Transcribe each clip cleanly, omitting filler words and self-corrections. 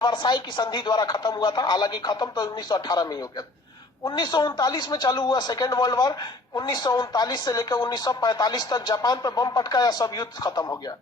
Versailles की संधि द्वारा खत्म हुआ था, हालांकि खत्म तो 1918 में ही हो गया था। 1939 में चालू हुआ सेकेंड वर्ल्ड वॉर। 1939 से लेकर 1945 तक जापान पर बम पटकाया, सब युद्ध खत्म हो गया।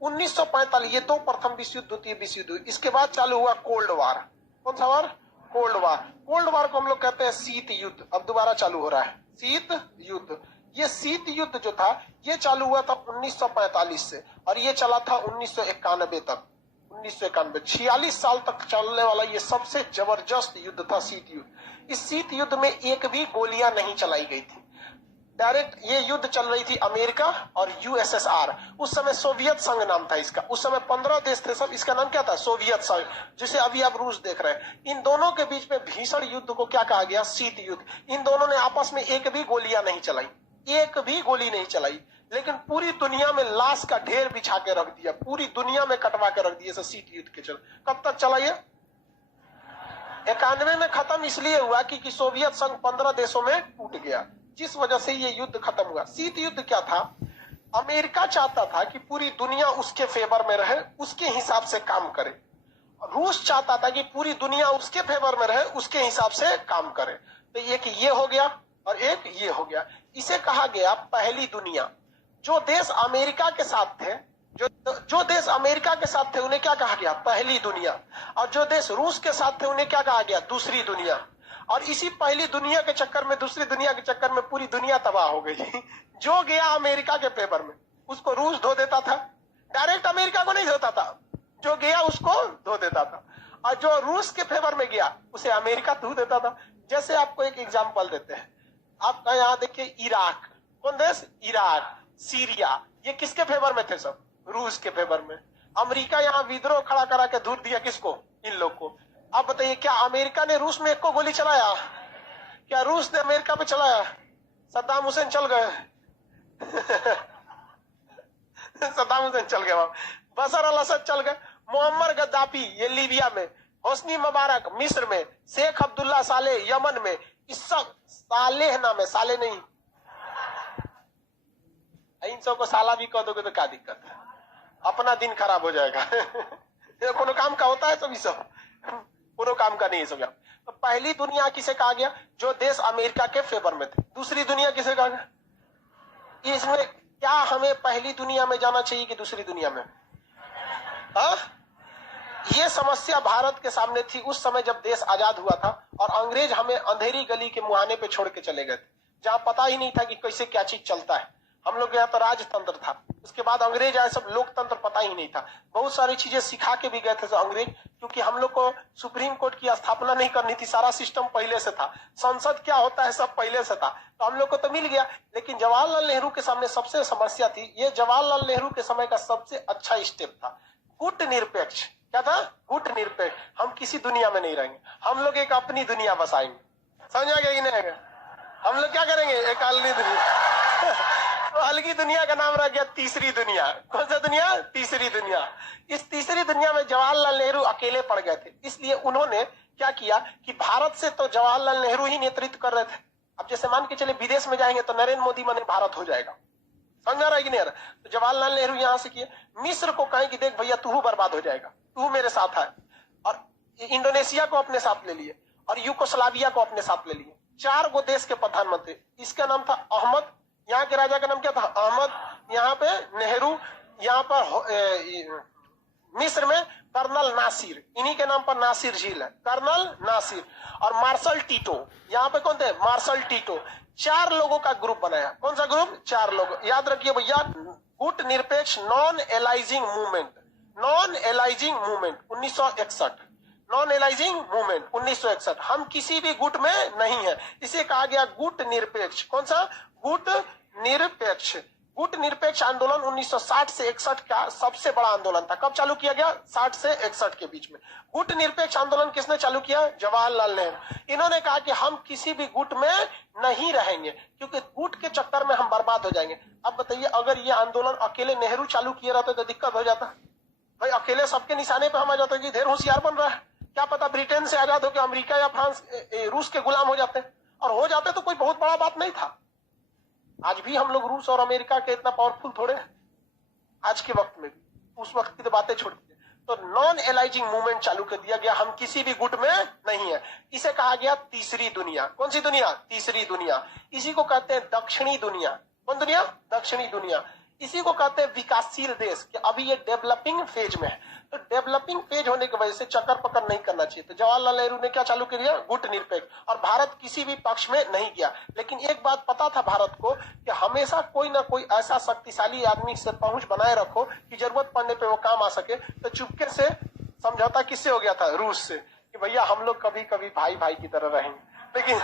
1945 ये दो प्रथम विश्व युद्ध, द्वितीय विश्व युद्ध। इसके बाद चालू हुआ कोल्ड वार। कौन सा वार? Cold war. कोल्ड वार को हम लोग कहते हैं शीत युद्ध। अब दोबारा चालू हो रहा है शीत युद्ध। ये शीत युद्ध जो था ये चालू हुआ था 1945 से और ये चला था 1991 तक। 1991 46 साल तक चलने वाला ये सबसे जबरदस्त युद्ध था शीत युद्ध। इस शीत युद्ध में एक भी गोलियां नहीं चलाई गई थी। डायरेक्ट ये युद्ध चल रही थी अमेरिका और यूएसएसआर। उस समय सोवियत संघ नाम था इसका। उस समय 15 देश थे सब। इसका नाम क्या था? सोवियत संघ, जिसे अभी आप रूस देख रहे हैं। इन दोनों के बीच में भीषण युद्ध को क्या कहा गया? शीत युद्ध। इन दोनों ने आपस में एक भी गोलियां नहीं चलाई, एक भी गोली नहीं चलाई, लेकिन पूरी दुनिया में लाश का ढेर बिछा के रख दिया, पूरी दुनिया में कटवा के रख दिया शीत युद्ध के चल। कब तक चला ये? 91 में खत्म इसलिए हुआ कि सोवियत संघ 15 देशों में टूट गया, जिस वजह से ये युद्ध खत्म हुआ। शीत युद्ध क्या था? अमेरिका चाहता था कि पूरी दुनिया उसके फेवर में रहे, उसके हिसाब से काम करे। रूस चाहता था कि पूरी दुनिया उसके फेवर में रहे, उसके हिसाब से काम करे। तो एक ये हो गया और एक ये हो गया। इसे कहा गया पहली दुनिया। जो देश अमेरिका के साथ थे, जो देश अमेरिका के साथ थे उन्हें क्या कहा गया? पहली दुनिया। और जो देश रूस के साथ थे उन्हें क्या कहा गया? दूसरी दुनिया। और इसी पहली दुनिया के चक्कर में, दूसरी दुनिया के चक्कर में पूरी दुनिया तबाह हो गई। जो गया अमेरिका के फेवर में उसको रूस धो देता था, डायरेक्ट अमेरिका को नहीं धोता था। जो गया उसको धो देता था और जो रूस के फेवर में गया उसे अमेरिका धो देता था। जैसे आपको एक एग्जाम्पल देते हैं, आपका यहाँ देखिए इराक। कौन देश? इराक, सीरिया, ये किसके फेवर में थे? सब रूस के फेवर में। अमेरिका यहाँ विद्रोह खड़ा करा के धूर दिया किसको? इन लोग को। अब बताइए, क्या अमेरिका ने रूस में एक को गोली चलाया? क्या रूस ने अमेरिका पे चलाया? सद्दाम हुसैन चल गए। सद्दाम हुसैन चल गए, बशर अल असद चल गए, मोहम्मद गद्दाफी ये लीबिया में, होस्नी मुबारक मिस्र में, शेख अब्दुल्ला सालेह यमन में। इस सब सालेह नाम है, साले नहीं। इन सबको साला भी कह दोगे तो क्या दिक्कत है? अपना दिन खराब हो जाएगा। कोनो काम का होता है सभी सब, कोनो काम का नहीं सब। तो पहली दुनिया किसे कहा गया? जो देश अमेरिका के फेवर में थे। दूसरी दुनिया किसे कहा गया? इसमें क्या हमें पहली दुनिया में जाना चाहिए कि दूसरी दुनिया में? हा? ये समस्या भारत के सामने थी उस समय जब देश आजाद हुआ था और अंग्रेज हमें अंधेरी गली के मुहाने पे छोड़ के चले गए थे, जहां पता ही नहीं था कि कैसे क्या चीज चलता है। हम लोग यहाँ तो राजतंत्र था, उसके बाद अंग्रेज आए, सब लोकतंत्र पता ही नहीं था। बहुत सारी चीजें सिखा के भी गए थे अंग्रेज, क्योंकि हम लोग को सुप्रीम कोर्ट की स्थापना नहीं करनी थी, सारा सिस्टम पहले से था, संसद क्या होता है सब पहले से था, तो हम लोग को तो मिल गया। लेकिन जवाहरलाल नेहरू के सामने सबसे समस्या थी। ये जवाहरलाल नेहरू के समय का सबसे अच्छा स्टेप था, गुट निरपेक्ष। क्या था? गुट निरपेक्ष। हम किसी दुनिया में नहीं रहेंगे, हम लोग एक अपनी दुनिया बसाएंगे। समझ आ गया कि नहीं? हम लोग क्या करेंगे? एक अलगी दुनिया। तो अलगी दुनिया का नाम रह गया तीसरी दुनिया। कौन सा दुनिया? तीसरी दुनिया। इस तीसरी दुनिया में जवाहरलाल नेहरू अकेले पड़ गए थे, इसलिए उन्होंने क्या किया कि भारत से तो जवाहरलाल नेहरू ही नेतृत्व कर रहे थे। अब जैसे मान के चले विदेश में जाएंगे तो नरेंद्र मोदी माने भारत हो जाएगा। समझा रहा है कि नहीं? तो जवाहरलाल नेहरू यहां से किए। मिस्र को कहें कि देख भैया तू बर्बाद हो जाएगा, तू मेरे साथ है। और इंडोनेशिया को अपने साथ ले लिए और यूगोस्लाविया को अपने साथ ले लिए। 4 गो देश के प्रधानमंत्री। इसका नाम था अहमद, यहाँ के राजा का नाम क्या था? अहमद। यहाँ पे नेहरू, यहाँ पर मिस्र में कर्नल नासिर, इन्हीं के नाम पर नासिर झील है, कर्नल नासिर। और मार्शल टीटो, यहाँ पे कौन थे? Marshal Tito. 4 लोगों का ग्रुप बनाया। कौन सा ग्रुप? 4 लोग। याद रखिए भैया, गुट निरपेक्ष non aliasing movement, non aliasing movement 1961, non aliasing movement 1961। हम किसी भी गुट में नहीं है, इसे कहा गया गुट निरपेक्ष। कौन सा? गुट निरपेक्ष। गुट निरपेक्ष आंदोलन 1960 से 61 का सबसे बड़ा आंदोलन था। कब चालू किया गया? 60 से 61 के बीच में। गुट निरपेक्ष आंदोलन किसने चालू किया? जवाहरलाल नेहरू। इन्होंने कहा कि हम किसी भी गुट में नहीं रहेंगे, क्योंकि गुट के चक्कर में हम बर्बाद हो जाएंगे। अब बताइए, अगर ये आंदोलन अकेले नेहरू चालू किए रहते तो दिक्कत हो जाता भाई। अकेले सबके निशाने पर हम आ जाते कि ढेर होशियार बन रहा है, क्या पता ब्रिटेन से आजाद होकर अमेरिका या फ्रांस रूस के गुलाम हो जाते, और हो जाते तो कोई बहुत बड़ा बात नहीं था। आज भी हम लोग रूस और अमेरिका के इतना पावरफुल थोड़े हैं आज के वक्त में भी, उस वक्त की तो बातें छोड़ दीजिए। तो नॉन एलाइजिंग मूवमेंट चालू कर दिया गया, हम किसी भी गुट में नहीं है। इसे कहा गया तीसरी दुनिया। कौन सी दुनिया? तीसरी दुनिया। इसी को कहते हैं दक्षिणी दुनिया। कौन दुनिया? दक्षिणी दुनिया। इसी को कहते हैं विकासशील देश, कि अभी ये डेवलपिंग फेज में है। तो डेवलपिंग फेज होने की वजह से चक्कर पकड़ नहीं करना चाहिए। तो जवाहरलाल नेहरू ने क्या चालू किया? गुट निरपेक्ष। और भारत किसी भी पक्ष में नहीं गया। लेकिन एक बात पता था भारत को कि हमेशा कोई ना कोई ऐसा शक्तिशाली आदमी से पहुंच बनाए रखो कि जरूरत पड़ने पे वो काम आ सके। तो चुपके से समझौता किससे हो गया था? रूस से, कि भैया हम लोग कभी कभी भाई भाई की तरह रहेंगे, लेकिन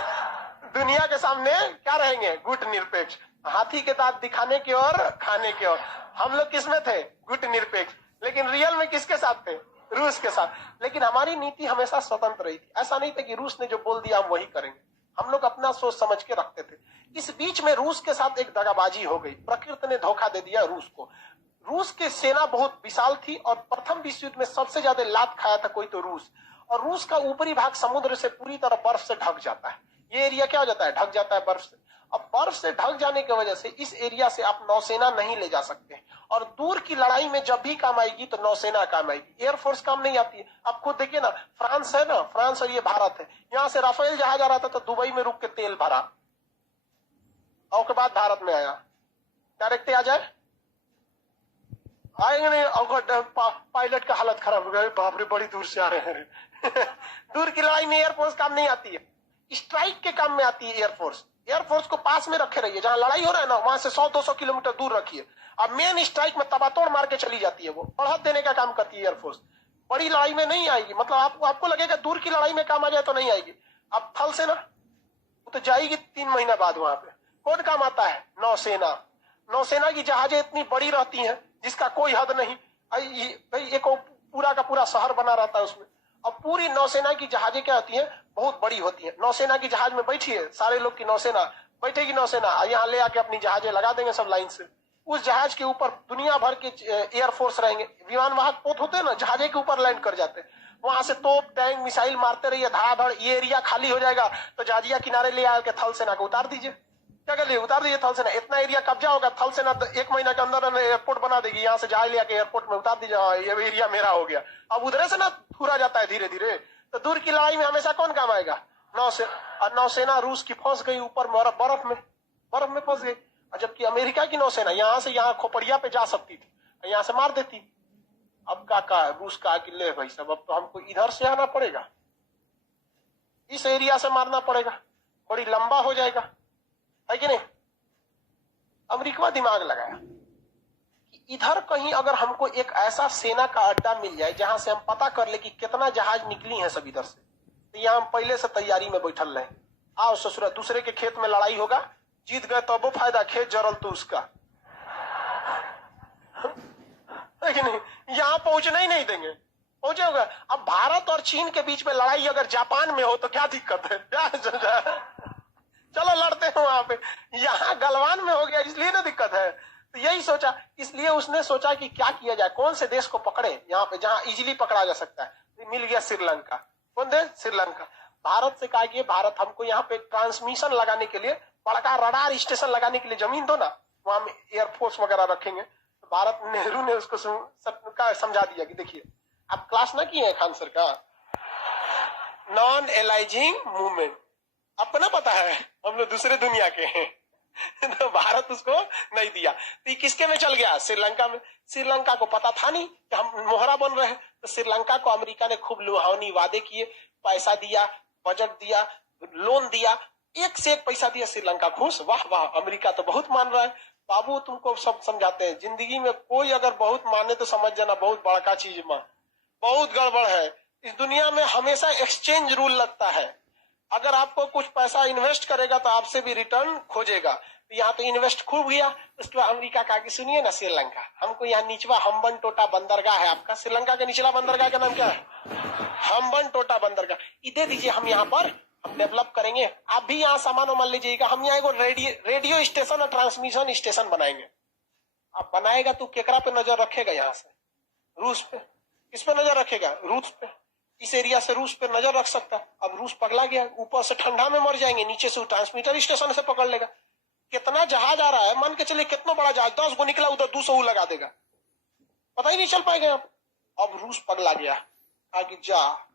दुनिया के सामने क्या रहेंगे? गुट निरपेक्ष। हाथी के दांत दिखाने की और खाने की ओर। हम लोग किसमें थे? गुट निरपेक्ष। लेकिन रियल में किसके साथ थे? रूस के साथ। लेकिन हमारी नीति हमेशा स्वतंत्र रही थी। ऐसा नहीं था कि रूस ने जो बोल दिया हम वही करेंगे। हम लोग अपना सोच समझ के रखते थे। इस बीच में रूस के साथ एक दगाबाजी हो गई। प्रकृति ने धोखा दे दिया रूस को। रूस की सेना बहुत विशाल थी और प्रथम विश्व युद्ध में सबसे ज्यादा लात खाया था कोई तो रूस। और रूस का ऊपरी भाग समुद्र से पूरी तरह बर्फ से ढक जाता है। ये एरिया क्या हो जाता है? ढक जाता है बर्फ से। अब बर्फ से ढक जाने की वजह से इस एरिया से आप नौसेना नहीं ले जा सकते। और दूर की लड़ाई में जब भी काम आएगी तो नौसेना काम आएगी, एयरफोर्स काम नहीं आती है। आप खुद देखिए ना, फ्रांस है ना, फ्रांस और ये भारत है। यहां से राफेल जहाज आ रहा था तो दुबई में रुक के तेल भरा, और उसके बाद भारत में आया। डायरेक्ट आ जाए? आएंगे नहीं। और पायलट का हालत खराब हो गया, बाप रे बड़ी दूर से आ रहे हैं। दूर की लड़ाई में एयरफोर्स काम नहीं आती है, स्ट्राइक के काम में आती है एयरफोर्स। एयरफोर्स को पास में रखे रहिए, जहां लड़ाई हो रहा है ना वहां से 100-200 किलोमीटर दूर रखिए। अब मेन स्ट्राइक में तबातोड़ मार के चली जाती है, वो बढ़त देने का काम करती है एयरफोर्स। बड़ी लड़ाई में नहीं आएगी। मतलब आपको लगेगा दूर की लड़ाई में काम आ जाए तो नहीं आएगी। अब थल सेना वो तो जाएगी 3 महीना बाद। वहां पे कौन काम आता है? नौसेना। नौसेना की जहाजें इतनी बड़ी रहती हैं जिसका कोई हद नहीं। भाई एक पूरा का पूरा शहर बना रहता है उसमें। अब पूरी नौसेना की जहाजें क्या होती हैं? बहुत बड़ी होती है। नौसेना की जहाज में बैठिए, सारे लोग की नौसेना बैठेगी। नौसेना यहाँ ले आके अपनी जहाजें लगा देंगे सब लाइन से। उस जहाज के ऊपर दुनिया भर के एयरफोर्स रहेंगे। विमान वाहक पोत होते हैं ना, जहाजे के ऊपर लैंड कर जाते हैं। वहां से तोप टैंक मिसाइल मारते रहिए धड़ाधड़। ये एरिया खाली हो जाएगा तो जहाजिया किनारे ले आके थल सेना को उतार दीजिए। क्या कर लिए? उतार दीजिए थल सेना। इतना एरिया कब्जा होगा, थल सेना 1 महीना के अंदर एयरपोर्ट बना देगी। यहाँ से जहाज ले आके एयरपोर्ट में उतार दीजिए, ये एरिया मेरा हो गया। अब उधर से ना पूरा जाता है धीरे धीरे। तो दूर की लड़ाई में हमेशा कौन काम आएगा? नौसेना। और नौसेना रूस की फंस गई ऊपर बर्फ में फंस गई। और जबकि अमेरिका की नौसेना यहां से यहाँ खोपड़िया पे जा सकती थी, यहाँ से मार देती। अब का रूस का कि ले भाई साहब, अब तो हमको इधर से आना पड़ेगा, इस एरिया से मारना पड़ेगा, बड़ी लंबा हो जाएगा, है कि नहीं? अमेरिका दिमाग लगाया कि इधर कहीं अगर हमको एक ऐसा सेना का अड्डा मिल जाए जहां से हम पता कर ले कि कितना जहाज निकली है सब इधर से, तो यहाँ हम पहले से तैयारी में बैठल रहे। आओ ससुरा, दूसरे के खेत में लड़ाई होगा, जीत गए तो वो फायदा, खेत जरल तो उसका, है कि नहीं? यहाँ पहुंचना ही नहीं देंगे। पहुंचे होगा। अब भारत और चीन के बीच में लड़ाई अगर जापान में हो तो क्या दिक्कत है? चलो लड़ते हैं वहां पे। यहाँ गलवान में हो गया इसलिए ना दिक्कत है। तो यही सोचा, इसलिए उसने सोचा कि क्या किया जाए, कौन से देश को पकड़े यहाँ पे जहां इजीली पकड़ा जा सकता है। मिल गया श्रीलंका। कौन देश? श्रीलंका। भारत से कहा कि भारत हमको यहाँ पे ट्रांसमिशन लगाने के लिए, बड़का रडार स्टेशन लगाने के लिए जमीन दो ना, वहां में एयरफोर्स वगैरह रखेंगे। तो भारत नेहरू ने उसको समझा दिया कि देखिए, आप क्लास ना किए हैं खान सर का, नॉन एलाइजिंग मूवमेंट, आपको ना पता है हम लोग दूसरे दुनिया के हैं। तो भारत उसको नहीं दिया। तो किसके में चल गया? श्रीलंका में। श्रीलंका को पता था नहीं कि हम मोहरा बन रहे हैं। तो श्रीलंका को अमेरिका ने खूब लुभावनी वादे किए, पैसा दिया, बजट दिया, लोन दिया, एक से एक पैसा दिया। श्रीलंका खुश, वाह वाह अमेरिका तो बहुत मान रहा है। बाबू तुमको सब समझाते हैं, जिंदगी में कोई अगर बहुत माने तो समझ जाना बहुत बड़ा चीज मां, बहुत गड़बड़ है। इस दुनिया में हमेशा एक्सचेंज रूल लगता है। अगर आपको कुछ पैसा इन्वेस्ट करेगा तो आपसे भी रिटर्न खोजेगा। तो यहाँ पे इन्वेस्ट खूब किया। उसके बाद अमेरिका का कि सुनिए ना श्रीलंका, हमको यहाँ निचवा हम्बन टोटा बंदरगाह है आपका। श्रीलंका के निचला बंदरगाह का नाम क्या है? हम्बन टोटा बंदरगाह। ये दे दीजिए, हम यहाँ पर हम डेवलप करेंगे, आप भी यहाँ सामान मान लीजिएगा। हम यहाँ एक रेडियो स्टेशन और ट्रांसमिशन स्टेशन बनाएंगे। आप बनाएगा तो केकरा पे नजर रखेगा? यहाँ से रूस पे। किस पे नजर रखेगा? रूस पे। इस एरिया से रूस पे नजर रख सकता। अब रूस पगला गया, ऊपर से ठंडा में मर जाएंगे, नीचे से ट्रांसमीटर स्टेशन से पकड़ लेगा। कितना जहाज आ रहा है मान के चलिए, कितना बड़ा जहाज, 10 गो निकला उधर 200 लगा देगा, पता ही नहीं चल पाएगा। यहाँ अब रूस पगला गया, कहा कि जा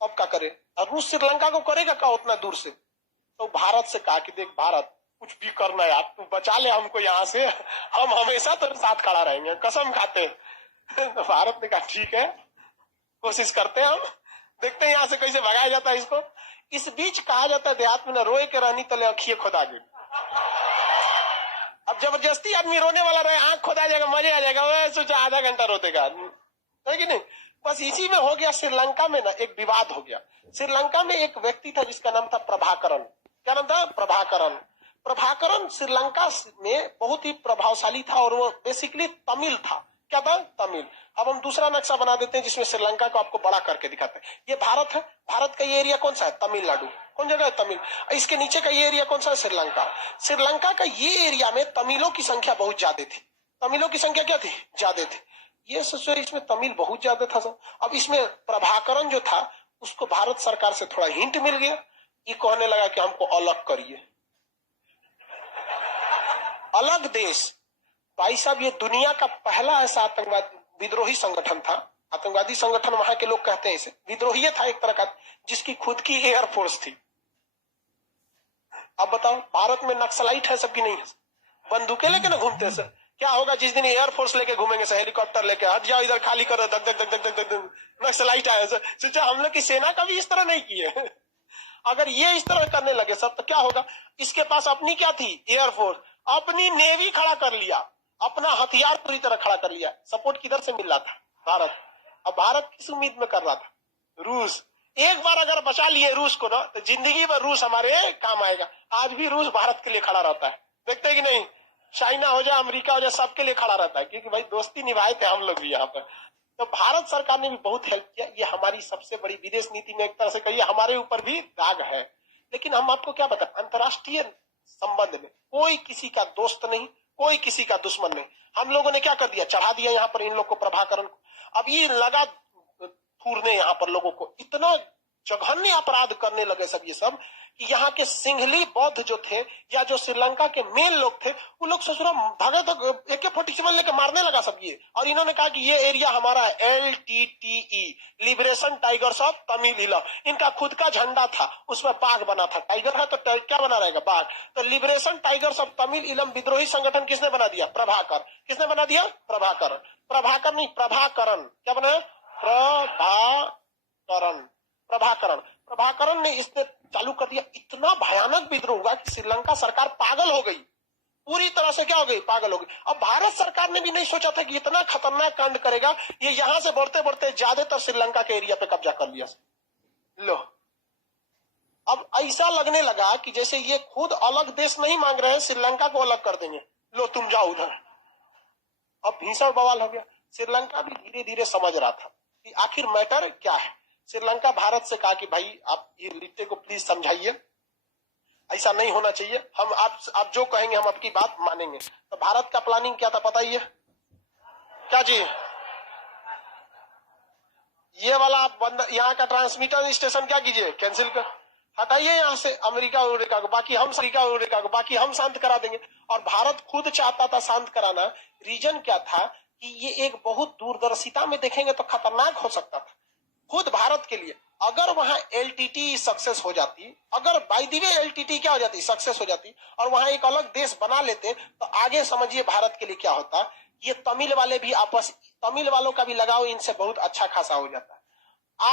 अब क्या करे, और रूस श्रीलंका को करेगा क्या उतना दूर से। तो भारत से कहा कि देख भारत कुछ भी करना यार, तू बचा ले हमको यहाँ से, हम हमेशा तेरे साथ खड़ा रहेंगे, कसम खाते। तो भारत ने कहा ठीक है, कोशिश करते हैं हम, देखते हैं यहाँ से कैसे भगाया जाता है इसको। इस बीच कहा जाता है देहात में न रोए के रहनी तले अखिए खोदा गई। अब जबरदस्ती आदमी रोने वाला रहे, आंख खोदा जाएगा, मजे आ जाएगा, वह सोचा आधा घंटा रोतेगा, है कि नहीं। बस इसी में हो गया, श्रीलंका में ना एक विवाद हो गया। श्रीलंका में एक व्यक्ति था जिसका नाम था प्रभाकरण। क्या नाम था? प्रभाकरण। प्रभाकरण श्रीलंका में बहुत ही प्रभावशाली था और वो बेसिकली तमिल था। क्या था? तमिल। अब हम दूसरा नक्शा बना देते हैं जिसमें श्रीलंका को आपको बड़ा करके दिखाते हैं। ये भारत है, भारत का ये एरिया कौन सा है? तमिलनाडु। कौन जगह है? तमिल। इसके नीचे का ये एरिया कौन सा है? श्रीलंका। श्रीलंका का ये एरिया में तमिलों की संख्या बहुत ज्यादा थी। तमिलों की संख्या क्या थी? ज्यादा थी। ये सोचो इसमें तमिल बहुत ज्यादा था सर। अब इसमें प्रभाकरण जो था उसको भारत सरकार से थोड़ा हिंट मिल गया, ये कहने लगा कि हमको अलग करिए, अलग देश। भाई साहब ये दुनिया का पहला ऐसा आतंकवादी विद्रोही संगठन था, आतंकवादी संगठन वहां के लोग कहते हैं इसे, विद्रोही था एक तरह का, जिसकी खुद की एयरफोर्स थी। अब बताओ भारत में नक्सलाइट है सबकी नहीं है, बंदूकें लेके ना घूमते हैं सर। क्या होगा जिस दिन एयरफोर्स लेके घूमेंगे सर, हेलीकॉप्टर लेके, हट जाओ इधर खाली करो, धक धक धक धक धक धक, नक्सलाइट आया सर। सोचा हम लोग की सेना कभी इस तरह नहीं की है। अगर ये इस तरह करने लगे सब तो क्या होगा। इसके पास अपनी क्या थी? एयरफोर्स। अपनी नेवी खड़ा कर लिया, अपना हथियार पूरी तरह खड़ा कर लिया। सपोर्ट किधर से मिल रहा था? भारत। अब भारत किस उम्मीद में कर रहा था? रूस। एक बार अगर बचा लिए रूस को ना तो जिंदगी भर रूस हमारे काम आएगा। आज भी रूस भारत के लिए खड़ा रहता है, देखते हैं कि नहीं। चाइना हो जाए, अमेरिका हो जाए, सबके लिए खड़ा रहता है, क्योंकि भाई दोस्ती निभाए थे हम लोग भी यहाँ पर। तो भारत सरकार ने भी बहुत हेल्प किया। ये हमारी सबसे बड़ी विदेश नीति में एक तरह से कहिए हमारे ऊपर भी दाग है। लेकिन हम आपको क्या बताएं, अंतर्राष्ट्रीय संबंध में कोई किसी का दोस्त नहीं, कोई किसी का दुश्मन नहीं। हम लोगों ने क्या कर दिया? चढ़ा दिया यहाँ पर इन लोग को, प्रभाकरण को। अब ये लगा थूरने यहाँ पर लोगों को, इतना जघन्य अपराध करने लगे सब ये सब कि यहाँ के सिंघली बौद्ध जो थे या जो श्रीलंका के मेन लोग थे वो लोग ससुरा भागे तो AK-47 लेके मारने लगा सब ये। और इन्होंने कहा कि ये एरिया हमारा है, LTTE, liberation tigers of Tamil इलम। इनका खुद का झंडा था, उसमें बाघ बना था। टाइगर है तो क्या बना रहेगा? बाघ। तो लिबरेशन टाइगर्स ऑफ तमिल इलम विद्रोही संगठन किसने बना दिया? प्रभाकर। किसने बना दिया? प्रभाकर। प्रभाकर नहीं, प्रभाकरण। क्या बना? प्रभाकरण। प्रभाकरण। प्रभाकरण ने इसने चालू कर दिया। इतना भयानक विद्रोह हुआ कि श्रीलंका सरकार पागल हो गई, पूरी तरह से क्या हो गई? पागल हो गई। अब भारत सरकार ने भी नहीं सोचा था कि इतना खतरनाक कांड करेगा। ये यहां से बढ़ते बढ़ते ज्यादातर श्रीलंका के एरिया पे कब्जा कर लिया। लो अब ऐसा लगने लगा कि जैसे ये खुद अलग देश नहीं मांग रहे हैं, श्रीलंका को अलग कर देंगे, लो तुम जाओ उधर। अब भीषण बवाल हो गया। श्रीलंका भी धीरे धीरे समझ रहा था कि आखिर मैटर क्या है। श्रीलंका भारत से कहा कि भाई आप ये लिट्टे को प्लीज समझाइए, ऐसा नहीं होना चाहिए, हम आप जो कहेंगे हम आपकी बात मानेंगे। तो भारत का प्लानिंग क्या था पता ही है क्या जी? ये वाला आप बंद, यहाँ का ट्रांसमीटर स्टेशन क्या कीजिए? कैंसिल कर, हटाइए यहाँ से अमेरिका को, बाकी हम शांत करा देंगे। और भारत खुद चाहता था शांत कराना। रीजन क्या था कि ये एक बहुत दूरदर्शिता में देखेंगे तो खतरनाक हो सकता था खुद भारत के लिए। अगर वहां LTT सक्सेस हो जाती, अगर बाय द वे LTT क्या हो जाती? सक्सेस हो जाती, और वहां एक अलग देश बना लेते, तो आगे समझिए भारत के लिए क्या होता। ये तमिल वाले भी आपस, तमिल वालों का भी लगाव इनसे बहुत अच्छा खासा हो जाता है।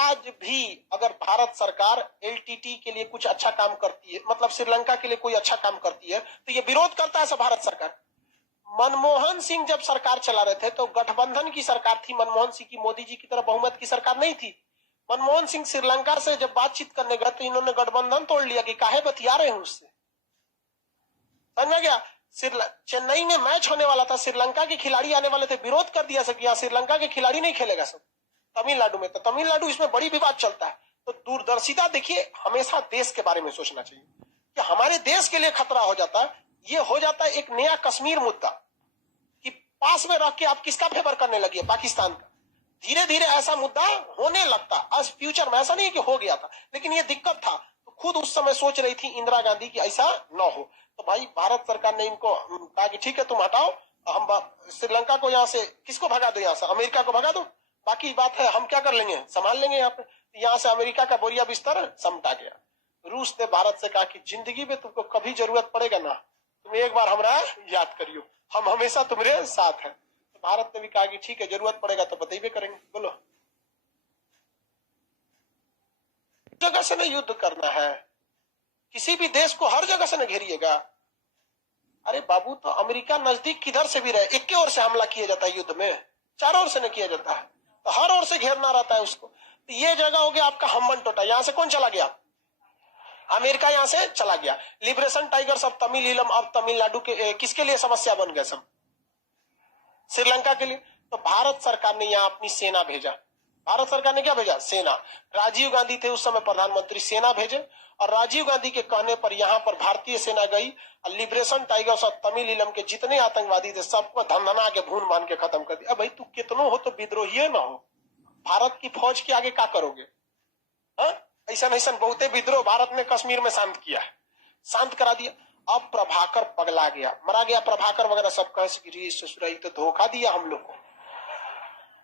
आज भी अगर भारत सरकार LTT के लिए कुछ अच्छा काम करती है, मतलब श्रीलंका के लिए कोई अच्छा काम करती है, तो ये विरोध करता है सब भारत सरकार। मनमोहन सिंह जब सरकार चला रहे थे तो गठबंधन की सरकार थी, मनमोहन सिंह की, मोदी जी की तरह बहुमत की सरकार नहीं थी। मनमोहन सिंह श्रीलंका से जब बातचीत करने गए तो इन्होंने गठबंधन तोड़ लिया कि काहे बतिया रहे हैं उससे, समझ में गया। चेन्नई में मैच होने वाला था, श्रीलंका के खिलाड़ी आने वाले थे, विरोध कर दिया सब, यहाँ श्रीलंका के खिलाड़ी नहीं खेलेगा सब तमिलनाडु में। तो तमिलनाडु इसमें बड़ी विवाद चलता है। तो दूरदर्शिता देखिए, हमेशा देश के बारे में सोचना चाहिए कि हमारे देश के लिए खतरा हो जाता है। ये हो जाता है एक नया कश्मीर मुद्दा कि पास में रख के आप किसका फेवर करने लगी है? पाकिस्तान का। धीरे धीरे ऐसा मुद्दा होने लगता। आज फ्यूचर में ऐसा नहीं कि हो गया था, लेकिन ये दिक्कत था। तो खुद उस समय सोच रही थी इंदिरा गांधी की ऐसा न हो। तो भाई भारत सरकार ने इनको कहा कि ठीक है तुम हटाओ, हम श्रीलंका को यहाँ से, किसको भगा दो? यहाँ से अमेरिका को भगा दो, बाकी बात है हम क्या कर लेंगे, संभाल लेंगे। यहाँ पे यहाँ से अमेरिका का बोरिया बिस्तर समटा गया। रूस ने भारत से कहा कि जिंदगी में तुमको कभी जरूरत पड़ेगा ना, तुम एक बार हमारा याद करियो, हम हमेशा तुम्हारे साथ हैं। तो भारत ने भी कहा कि ठीक है, जरूरत पड़ेगा तो बताइए करेंगे। बोलो, जगह से नहीं युद्ध करना है, किसी भी देश को हर जगह से न घेरिएगा। अरे बाबू, तो अमेरिका नजदीक किधर से भी रहे, एक ओर से हमला किया जाता है युद्ध में, चारों ओर से न किया जाता है, तो हर ओर से घेरना रहता है उसको। तो ये जगह हो गया आपका हम्बन टोटा। यहां से कौन चला गया? अमेरिका यहां से चला गया। लिबरेशन टाइगर्स अब तमिल अब तमिलनाडु के किसके लिए समस्या बन गए सब? श्रीलंका के लिए। तो भारत सरकार ने यहाँ अपनी सेना भेजा। भारत सरकार ने क्या भेजा? सेना। राजीव गांधी थे उस समय प्रधानमंत्री, सेना भेजे, और राजीव गांधी के कहने पर यहाँ पर भारतीय सेना गई और लिबरेशन टाइगर्स और तमिल के जितने आतंकवादी थे सबको धंधना के भून मान के खत्म कर दिया। भाई तू कितनो हो तो विद्रोही ना हो, भारत की फौज के आगे क्या करोगे? ऐसा ऐसा बहुते विद्रोह भारत ने कश्मीर में शांत किया है, शांत करा दिया। अब प्रभाकर पगला गया, मरा गया प्रभाकर वगैरह सब कहे ससुराई तो धोखा दिया हम लोग को।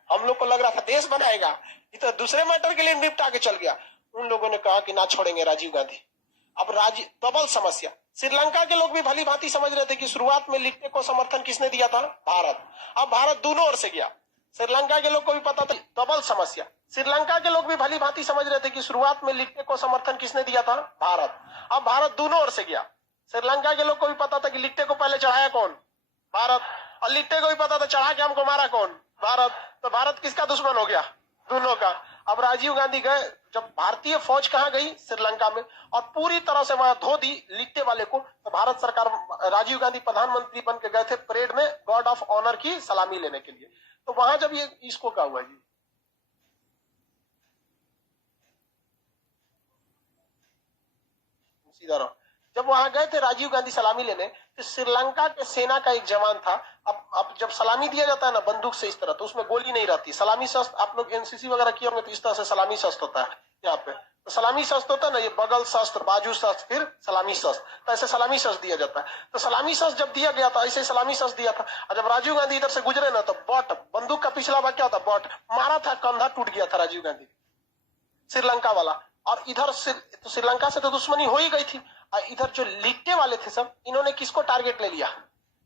हम लोग को लग रहा था देश बनाएगा, ये तो दूसरे मैटर के लिए निपटा के चल गया। उन लोगों ने कहा कि ना छोड़ेंगे राजीव गांधी। अब डबल समस्या। श्रीलंका के लोग भी भली भांति समझ रहे थे कि शुरुआत में लिट्टे को समर्थन किसने दिया था? भारत। अब भारत दोनों ओर से गया, श्रीलंका के लोग को भी पता था। डबल समस्या। श्रीलंका के लोग भी भली भांति समझ रहे थे कि शुरुआत में लिट्टे को समर्थन किसने दिया था? भारत। अब भारत दोनों ओर से गया, श्रीलंका के लोग को भी पता था कि लिट्टे को पहले चढ़ाया कौन? भारत। और लिट्टे को भी पता था चढ़ा के हमको मारा कौन? भारत। तो भारत किसका दुश्मन हो गया? दोनों का। अब राजीव गांधी गए, जब भारतीय फौज कहां गई? श्रीलंका में, और पूरी तरह से वहां धो दी लिट्टे वाले को। तो भारत सरकार, राजीव गांधी प्रधानमंत्री बन के गए थे परेड में गॉर्ड ऑफ ऑनर की सलामी लेने के लिए। तो वहां जब ये इसको क्या हुआ जी? सीधा रहो। जब वहां गए थे राजीव गांधी सलामी लेने, तो श्रीलंका के सेना का एक जवान था। अब जब सलामी दिया जाता है ना बंदूक से इस तरह, तो उसमें गोली नहीं रहती। सलामी शस्त्र आप लोग एनसीसी वगैरह किए होंगे, तो इस तरह से सलामी शस्त्र होता है यहाँ पे। तो सलामी शस्त्र होता है ना, ये बगल शस्त्र, बाजू शस्त्र, फिर सलामी शस्त्र, तो ऐसे सलामी शस्त्र दिया जाता है। तो सलामी शस्त्र जब दिया गया था, ऐसे सलामी शस्त्र दिया था। और जब राजीव गांधी इधर से गुजरे ना, तो बट, बंदूक का पिछला भाग क्या होता? बट मारा था, कंधा टूट गया था राजीव गांधी, श्रीलंका वाला। और इधर से तो श्रीलंका से तो दुश्मनी हो ही गई थी, और इधर जो लिट्टे वाले थे सब, इन्होंने किसको टारगेट ले लिया?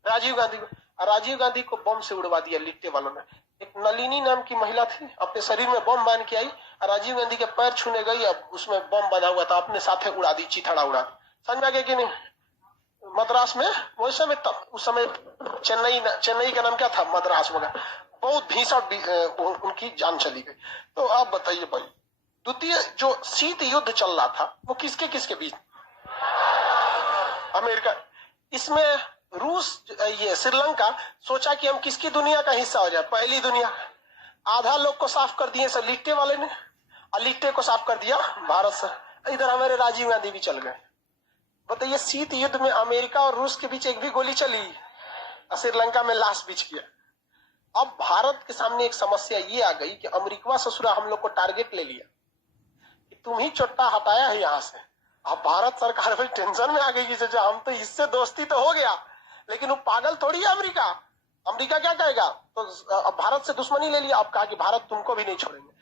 राजीव गांधी को। राजीव गांधी को बम से उड़वा दिया लिट्टे वालों ने। एक नलिनी नाम की महिला थी, अपने शरीर में बम बांध के आई, राजीव गांधी के पैर छूने गई, अब उसमें बम बना हुआ था, अपने साथे उड़ा दी, चिथड़ा उड़ा दी। समझ में आ गया कि नहीं? मद्रास में वैसे में उस समय चेन्नई का नाम क्या था? मद्रास वगैरह। बहुत भीषण उनकी जान चली गई। तो आप बताइए भाई, द्वितीय जो शीत युद्ध चल रहा था वो किसके किसके बीच? अमेरिका। इसमें रूस, ये श्रीलंका सोचा कि हम किसकी दुनिया का हिस्सा हो जाए? पहली दुनिया। आधा लोग को साफ कर दिए सब लिट्टे वाले ने, और लिट्टे को साफ कर दिया भारत से। इधर हमारे राजीव गांधी भी चल गए। बताइए, शीत युद्ध में अमेरिका और रूस के बीच एक भी गोली चली, और श्रीलंका में लाश बिछ गया। अब भारत के सामने एक समस्या ये आ गई कि अमेरिका ससुरा हम लोग को टारगेट ले लिया कि तुम ही चोट्टा हटाया है यहाँ से। अब भारत सरकार भी टेंशन में आ गई कि हम तो इससे दोस्ती तो हो गया, लेकिन वो पागल थोड़ी है अमेरिका। अमेरिका क्या कहेगा? तो अब भारत से दुश्मनी ले लिया, अब कहा कि भारत तुमको भी नहीं छोड़ेंगे।